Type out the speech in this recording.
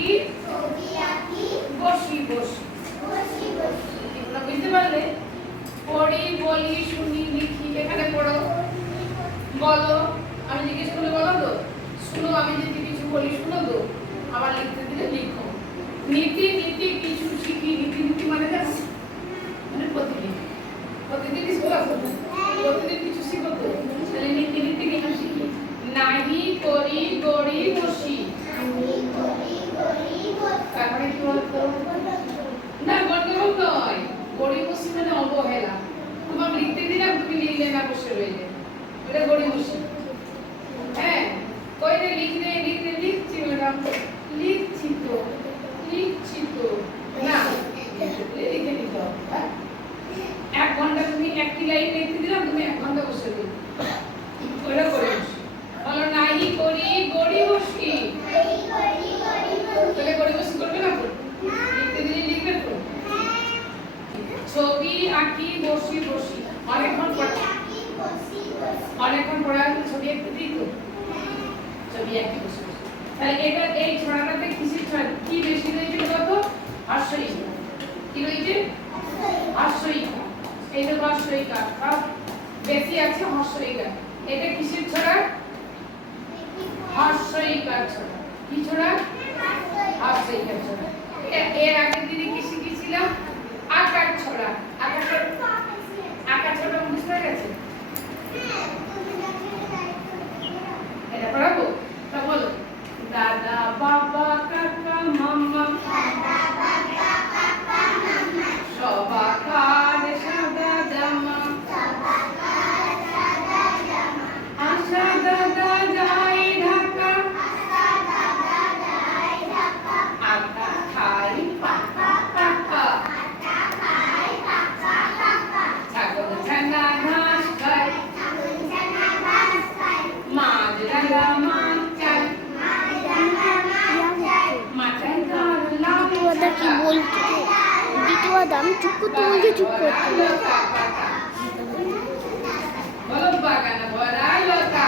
আঁকি বসি বসি। এগুলো বুঝতে পারলে? পড়ি বলি শুনি লিখি। এখানে পড়ো, বলো, আমি জিজ্ঞেস করলে বলো তো, শুনো, আমি যদি কিছু বলি শুনো তো, আবার লিখতে দিলে লিখো। নীতি নীতি কিছু শিখি। নীতি নীতি মানে জানো? মানে প্রতিদিন প্রতিদিন স্কুল আসো, প্রতিদিন কিছু শিখো তো, তাহলে নীতি নীতি কিছু শিখি। নাহি করি গড়ি বসি। তারপরে কি বলতো? না, গন্ডগোল নয়, গড়ি বসি মানে অবহেলা। তোমাকে লিখতে দিলাম, তুমি লিখলে না, বসে রইলে, এটা গড়ি বসি। হ্যাঁ, কই রে লিখতে লিখতে লিখছি ম্যাডাম, লিখছি তো না, লিখে নিতে হবে। 1 ঘন্টা তুমি একটি লাইন লিখতে দিলাম, তুমি 1 ঘন্টা বসে দিলে, ওটা করে বসি। বলো নাহি করি গড়ি বসি। তাহলে গড়ি বসি করবে না তো? লিখতে দিলে লিখবে তো? ছবি আঁকি বসি বসি। অনেকক্ষণ পড়া ছবি আঁকতে দিই তো, ছবি আঁকি বসি বসি। তাহলে এটা এই ছড়াটাতে কিসের ছড়া কি বেশি রয়েছে বলতো? আশ্রয়িকা। কি রয়েছে? আশ্রয়িকা। এই যে আশ্রয়িকা সব বেশি আছে আশ্রয়িকা। এটা কিসের ছড়া? আশ্রয়িকার ছড়া। কি ছড়া? আশ্রয়িকার ছড়া। এর আগের দিনে কি শিখেছিলাম? আকার ছড়া। আকার ছড়া বুঝতে গেছে? এটা পড়াবো? তা বলো, দাদা বাবা কাকা মামা সবাকার সাদা জামা, আশা দাদা যায় ঢাকা, আটা খাই পাকা পাকা, ছাগল ছানা ঘাস খায়, মাছ রাঙা মাছ চাই, মাথায় কারলা কি বলছো? দ্বিতীয় দাম চুপ করতে বলছে, চুপ করতে। বলো বাগান ভরা লতা